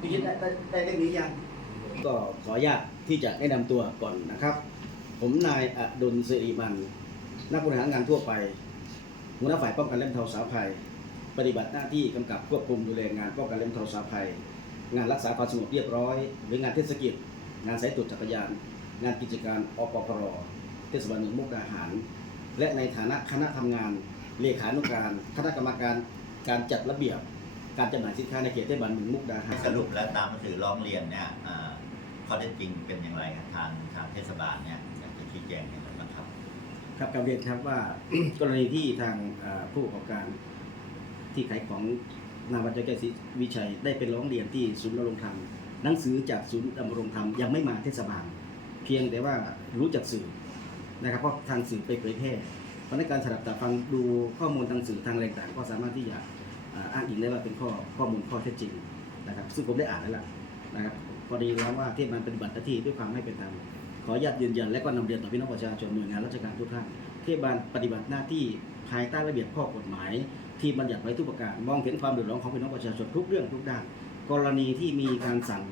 คือสาระมันพิจิตได้ได้ได้เรื่องนี้ยัง ก็ขออนุญาตที่จะแนะนำตัวก่อนนะครับ ผมนายอดุลเสรีมัน นักบริหารงานทั่วไปหัวหน้าฝ่ายป้องกันและบรรเทาสาธารณภัย ปฏิบัติหน้าที่กำกับควบคุมดูแลงานป้องกันและบรรเทาสาธารณภัย งานรักษาความสงบเรียบร้อย หรืองานเทศกิจ งานสายตรวจจักรยาน งานกิจการอปปรเทศบาลเมืองมุกดาหาร และในฐานะคณะทำงานเลขานุการ คณะกรรมการการจัดระเบียบ การจำหน่ายสินค้าในเขตเทศบาลเมืองมุกดาหาร สรุปแล้วตามหนังสือร้องเรียนเนี่ยอ่าข้อเท็จจริงเป็นอย่างไรครับทางทางเทศบาลเนี่ยอยากจะชี้แจงอย่างไรบ้างครับ ครับกำเรียนครับว่า กรณีที่ทางเอ่อผู้ประกอบการที่ขายของนาวัจเกศรีวิชัยได้เป็นร้องเรียนที่ศูนย์ดำรงธรรมหนังสือจากศูนย์ดำรงธรรมยังไม่มาเทศบาล เพียงแต่ว่ารู้จักสื่อนะครับเพราะทางสื่อไปเผยแพร่เพราะในการสดับตับฟังดูข้อมูลทางสื่อทางอะไรต่างๆก็สามารถที่จะ อ้างอิงได้ว่าเป็นข้อข้อมูลข้อเท็จจริงนะครับ ซึ่งผมได้อ่านแล้วล่ะนะครับพอดีแล้วว่าที่มันปฏิบัติหน้าที่ด้วยความไม่เป็นธรรมขออนุญาตยืนยันและก็นำเรียนต่อพี่น้องประชาชนหน่วยงานราชการทุกท่านเทศบาลปฏิบัติหน้าที่ภายใต้ระเบียบข้อกฎหมาย ที่บัญญัติไว้ทุกประการมองเห็นความเดือดร้อนของพี่น้องประชาชนทุกเรื่องทุกด้านกรณีที่มีการสั่ง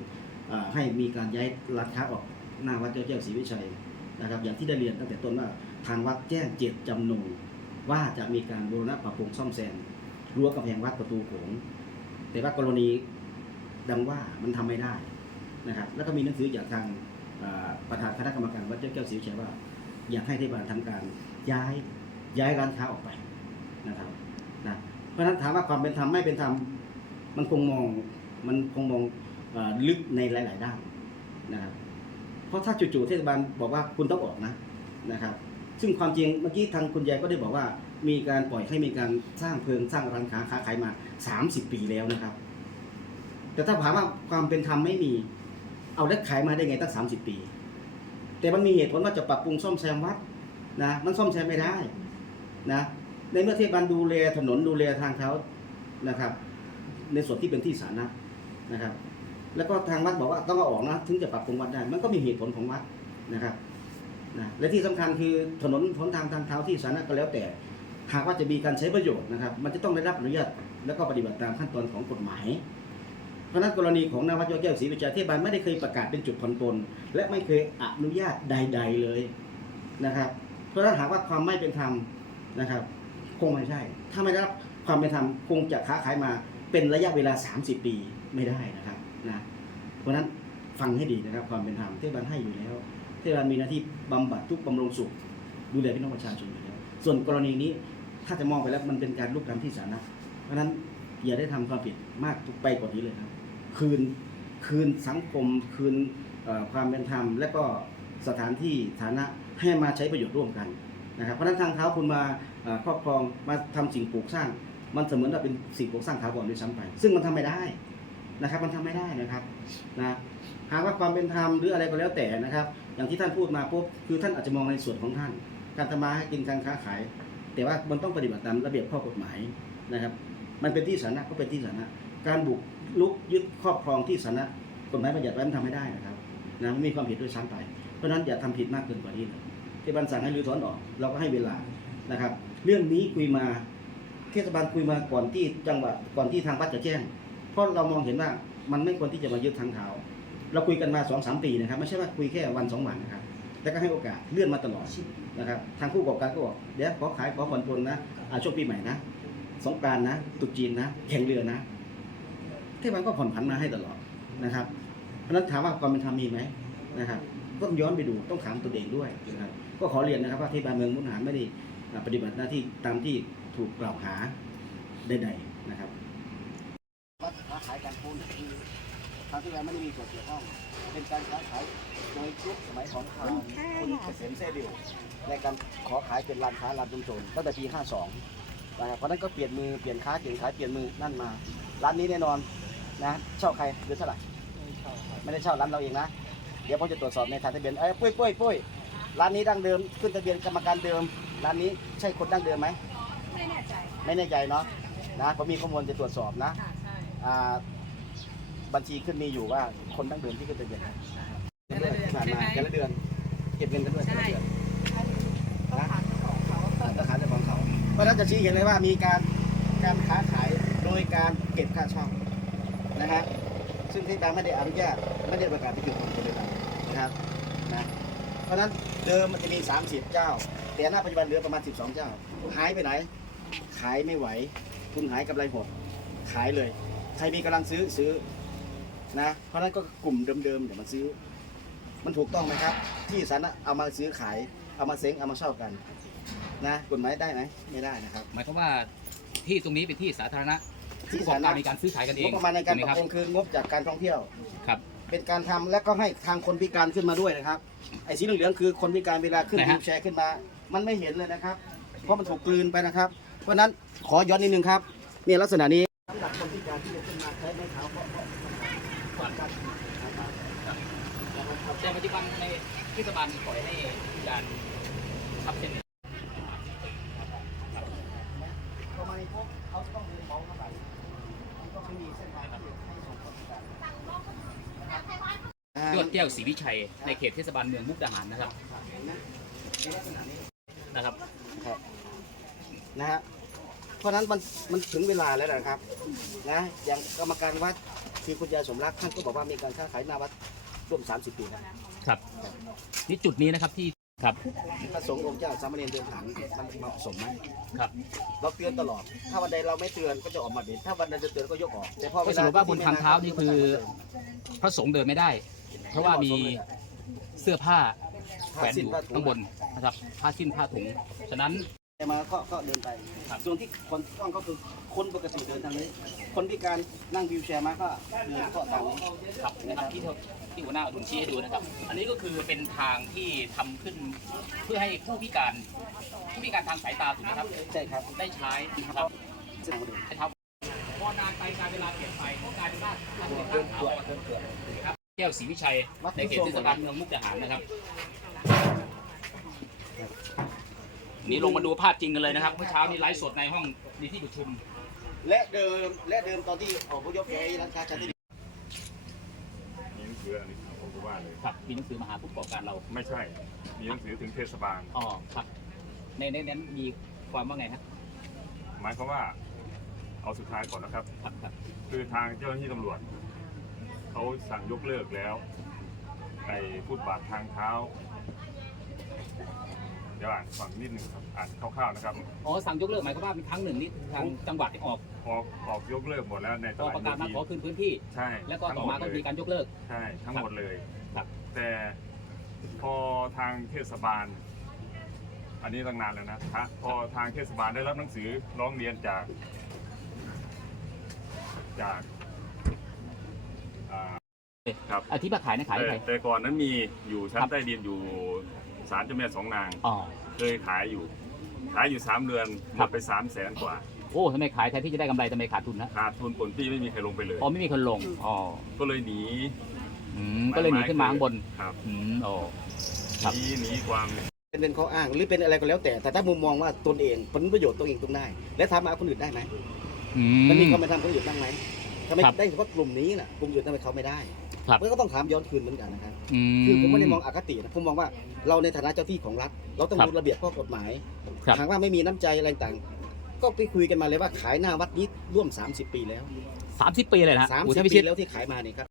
ให้มีการย้ายร้านค้าออกหน้าวัดเจ้าแก้วศรีวิชัยนะครับอย่างที่ได้เรียนตั้งแต่ต้นว่าทางวัดแจ้งเจตจำนงว่าจะมีการบูรณะปรับปรุงซ่อมแซม รั้วกำแพงวัดประตูโขงแต่ว่ากรณีดังว่ามันทำไม่ได้นะครับ แล้วก็มีหนังสือจากทางประธานคณะกรรมการวัดเจ้าแก้วศรีวิชัยว่า อยากให้เทศบาลทำการย้ายย้ายร้านค้าออกไปนะครับนะเพราะฉะนั้นถามว่าความเป็นธรรมไม่เป็นธรรมมันคงมองมันคงมองอลึกในหลาย ๆ ด้านนะครับเพราะถ้าจู่ๆเทศบาลบอกว่าคุณต้องออกนะนะครับ ซึ่งความจริงเมื่อกี้ทางคุณยายก็ได้บอกว่า มีการปล่อยให้มีการสร้างเพลิงสร้างร้านค้าค้าขายมา 30 ปีแล้วนะครับ แต่ถ้าถามว่าความเป็นธรรมไม่มี เอาได้ขายมาได้ไงตั้ง 30 ปี แต่มันมีเหตุผลว่าจะปรับปรุงซ่อมแซมวัดนะมันซ่อมแซมไม่ได้นะในเมื่อเทศบาลดูแลถนนดูแลทางเท้านะครับ ในส่วนที่เป็นที่สาธารณะนะครับ แล้วก็ทางวัดบอกว่าต้องเอาออกนะถึงจะปรับปรุงวัดได้ มันก็มีเหตุผลของวัดนะครับนะและที่สำคัญคือถนนหนทางทางเท้าที่สาธารณะก็แล้วแต่ หากว่าจะมีการใช้ประโยชน์นะครับ มันจะต้องได้รับอนุญาตแล้วก็ปฏิบัติตามขั้นตอนของกฎหมาย เพราะนั้นกรณีของนวัดยอดแก้วศรีวิจัยเทศบาลไม่ได้เคยประกาศเป็นจุดผ่อนปลนและไม่เคยอนุญาตใด ๆเลยนะครับ เพราะนั้นหากว่าความไม่เป็นธรรมนะครับ คงไม่ใช่ ถ้าไม่ได้รับความเป็นธรรมคงจะค้าขายมาเป็นระยะเวลา 30 ปีไม่ได้นะครับนะเพราะนั้นฟังให้ดีนะครับ ความเป็นธรรมเทศบาลให้อยู่แล้ว เทศบาลมีหน้าที่บำบัดทุกบำรุงสุข ดูแลพี่น้องประชาชนอยู่แล้วส่วนกรณีนี้ ถ้าจะมองไปแล้วมันเป็นการลุกล้ำที่สาธารณะเพราะฉะนั้นอย่าได้ทำความผิดมากไปกว่านี้เลยครับ คืนคืนสังคม คืนความเป็นธรรม และก็สถานที่ฐานะให้มาใช้ประโยชน์ร่วมกันนะครับเพราะนั้นทางเท้าคุณมาครอบครองมาทำสิ่งปลูกสร้าง มันเสมือนว่าเป็นสิ่งปลูกสร้างถาวรด้วยซ้ำไป ซึ่งมันทำไม่ได้นะครับ มันทำไม่ได้นะครับนะหากว่าความเป็นธรรมหรืออะไรก็แล้วแต่นะครับ อย่างที่ท่านพูดมาปุ๊บคือท่านอาจจะมองในส่วนของท่าน การทำมาให้กินการค้าขาย แต่ว่ามันต้องปฏิบัติตามระเบียบข้อกฎหมายนะครับ มันเป็นที่สาธารณะก็เป็นที่สาธารณะการบุกลุกยึดครอบครองที่สาธารณะกฎหมายบัญญัติไว้มันทำไม่ได้นะครับนะมีความผิดด้วยซ้ำไปเพราะนั้นอย่าทำผิดมากเกินกว่านี้เลยที่บันสั่งให้รื้อถอนออก เราก็ให้เวลานะครับ เรื่องนี้คุยมาเทศบาลคุยมาก่อนที่จังหวัดก่อนที่ทางวัดจะแจ้ง เพราะเรามองเห็นว่ามันไม่ควรที่จะมายึดทางเท้าเราคุยกันมาสองสามปีนะครับ ไม่ใช่ว่าคุยแค่วันสองวันนะครับ แล้วก็ให้โอกาสเลื่อนมาตลอดนะครับทางผู้ประกอบการก็บอกเดี๋ยวขอขายขอผ่อนปลนนะอ่าช่วงปีใหม่นะสงกรารนะตรุษจีนนะแข่งเรือนะเทศบาลก็ผ่อนผันมาให้ตลอดนะครับเพราะฉะนั้นถามว่าความเป็นธรรมมีไหมนะครับก็ต้องย้อนไปดูต้องถามตัวเองด้วยนะครับก็ขอเรียนนะครับว่าเทศบาลเมืองมุกดาหารไม่ได้ปฏิบัติหน้าที่ตามที่ถูกกล่าวหาใดๆนะครับขายการปูน ทางที่เราไม่ได้มีส่วนเกี่ยวข้อง เป็นการค้าขายโดยยุคสมัยของทางคุณเกษมเซดิวในการขอขายเป็นร้านค้าร้านชุมชนตั้งแต่ปี 52นะครับเพราะฉะนั้นก็เปลี่ยนมือเปลี่ยนค้าเปลี่ยนขายเปลี่ยนมือนั่นมา ร้านนี้แน่นอนนะเช่าใครหรือเท่าไหร่ไม่ได้เช่าร้านเราเองนะ เดี๋ยวผมจะตรวจสอบในทางทะเบียนเอ้ยปุ้ยปุ้ยปุ้ยร้านนี้ดั้งเดิมขึ้นทะเบียนกรรมการเดิม ร้านนี้ใช่คนดั้งเดิมไหมไม่แน่ใจไม่แน่ใจเนาะนะผมมีข้อมูลจะตรวจสอบนะค่ะใช่อ่า บัญชีขึ้นมีอยู่ว่าคนดั้งเดิมที่ขึ้นทะเบียนนะแต่ละเดือนผ่านใช่มาไหม แต่ละเดือนเก็บเงินกันด้วยแต่ละเดือนต้องถามเจ้าของเขาต้องหาเจ้าของเขาเพราะฉะนั้นจะชี้เห็นเลยว่ามีการการค้าขายโดยการเก็บค่าเช่านะฮะซึ่งเทศบาลไม่ได้อนุญาตไม่ได้ประกาศเป็นจุดของตัวเลยนะครับนะเพราะฉะนั้นเดิมมันจะมี 30 เจ้า แต่หน้าปัจจุบันเหลือประมาณ 12 เจ้าหายไปไหน ขายไม่ไหว ทุนหายกำไรหดขายเลย ใครมีกำลังซื้อซื้อ นะ เพราะฉะนั้นก็กลุ่มเดิมๆเดี๋ยวมันซื้อ มันถูกต้องไหมครับ ที่สาธารณะเอามาซื้อขาย เอามาเซ้งเอามาเช่ากันนะกฎหมายได้ไหมไม่ได้นะครับ หมายความว่าที่ตรงนี้เป็นที่สาธารณะที่ผู้ประกอบสาธารการณะมีการซื้อขายกันเองงบประมาณในการถูปไหมรับปรุงคืองบจากการท่องเที่ยว ครับเป็นการทำและก็ให้ทางคนพิการขึ้นมาด้วยนะครับ ไอ้สีเหลืองๆคือคนพิการเวลาขึ้นไหนวีฮะลแชร์ขึ้นมา มันไม่เห็นเลยนะครับ เพราะมันถูกกลืนไปนะครับ เพราะฉะนั้นขอย้อนนิดนึงครับเนี่ยลักษณะนี้สำหรับคนพิการที่จะขึ้นมาใช้ไม้เท้าเพราะเพราะ ก่อนครับแต่ปัจจุบันในเทศบาลปล่อยให้การทับเส้นนี้ประมาณนี้พวกเขาจะต้องเดินมองเข้าไปมันก็ไม่มีเส้นทางที่ให้ส่งคนการยอดแก้วศรีวิชัยในเขตเทศบาลเมืองมุกดาหารนะครับนะครับครับนะฮะ เพราะฉะนั้นมันมันถึงเวลาแล้วนะครับนะอย่างกรรมการวัดที่คุณยายสมรักท่านก็บอกว่ามีการค้าขายหน้าวัดร่วม 30 ปีแล้วครับนี่จุดนี้นะครับที่ครับพระสงฆ์องค์เจ้าสามเณรเดินถังมันเหมาะสมไหมครับเราเตือนตลอด ถ้าวันใดเราไม่เตือนก็จะออกมาเด่นถ้าวันใดจะเตือนก็ยกออกแต่พอเวก็สลารุปว่าบนทางเท้านี่คือ พระสงฆ์เดินไม่ได้ เพราะว่ามีเสื้อผ้าแขวนอยู่ข้างบนนะครับผ้าสิ้นผ้าถุงฉะนั้น มาก็ก็เดินไปครับส่วนที่คนที่ต้องก็คือคนปกติเดินทางนี้ คนพิการนั่งวิวแชร์มาก็เดินก็ตามนี้ครับนะครับที่ที่หัวหน้าอดุลชี้ให้ดูนะครับ อันนี้ก็คือเป็นทางที่ทำขึ้นเพื่อให้ผู้พิการผู้พิการทางสายตาถูกไหมครับใช่ครับได้ใช้นะครับเส้นทางเดินใช้เท้าพอนานไปการเวลาเปลี่ยนไปก็กลายเป็นว่าทางเดิเดินนเกลือเท้าเดินเกลือครับแก้วศรีวิชัยในเขตเทศบาลเมืองมุกดาหารนะครับ นี่ลงมาดูภาพจริงกันเลยนะครับเมื่อเช้านี้ไลฟ์สดในห้องในที่ประชุม และเดิมและเดิมตอนที่ออกพยพย้ายร้านค้าชั้นที่มีหนังสืออันนี้ครับผมก็ว่าเลย ครับมีหนังสือมาหาผู้ประกอบการเราไม่ใช่ มีหนังสือถึงเทศบาล อ๋อครับ ในในนั้นมีความว่าไงฮะหมายความว่าเอาสุดท้ายก่อนนะครับ ครับครับคือทางเจ้าหน้าที่ตำรวจเขาสั่งยกเลิกแล้วไอ้ฟุตบาททางเท้า เดี๋ยวอ่านฟังนิดหนึ่งครับอ่านคร่าวๆนะครับ อ๋อสั่งยกเลิกหมายความว่ามีครั้งหนึ่งนี่ทางจังหวัดออกออกออกยกเลิกหมดแล้วในตออกลาดประกาศมาโยขอธินคืนพื้นที่ ใช่แล้วก็ทั้งต่อหมมาดก็เลมียการยกเลิก ใช่ทั้งหมดเลยครับ แต่พอทางเทศบาล อันนี้ตั้งนานแล้วนะฮะพอทางเทศบาลได้รับหนังสือร้องเรียนจาก จากอ่าครับ อาที่มาขายนะขายให้แต่ใครแต่ก่อนนั้นมีอยู่ชั้ครันบใต้ดินอยู่ ศาลเจ้าแม่สองนาง อ๋อ เคยขายอยู่ ขายอยู่สามเดือนหมครัดบไปสามแสนกว่า โอ้ทำไมขายแทนที่จะได้กำไรทำไมขาดทุนนะขาดทุนผลปีไม่มีใครลงไปเลย อ๋อไม่มีคนลงอ๋อก็เลยหนีอืมก็เลยหนีขึ้นมาข้างบนครับอืมโอ้หครับนีหนีความ เป็นเป็นข้ออ้างหรือเป็นอะไรก็แล้วแต่ แต่ถ้ามุมมองว่าตนเองผลประโยชน์ตัวเองต้องได้ และทำมาคนอื่นได้ไหมอื มันมีมความเป็นธรรมคนอื่นบ้างไหมทำไมครับ ได้เฉพาะกลุ่มนี้น่ะกลุ่มอื่นทำไมเขาไม่ได้ ครับ มันก็ต้องถามย้อนคืนเหมือนกันนะครับอืคือผมไม่ได้มองอคตินะผมมองว่าเราในฐานะเจ้าที่ของรัฐ เราต้องครับรู้ระเบียบข้อกฎหมายครับหากว่าไม่มีน้ำใจอะไรต่างก็ไปคุยกันมาเลยว่าขายหน้าวัดนี้ร่วม 30 ปีแล้วสามสิบปีเลยนะฮะโอ้ถ้า30พิปีชิตแล้วที่ขายมานี่ครับ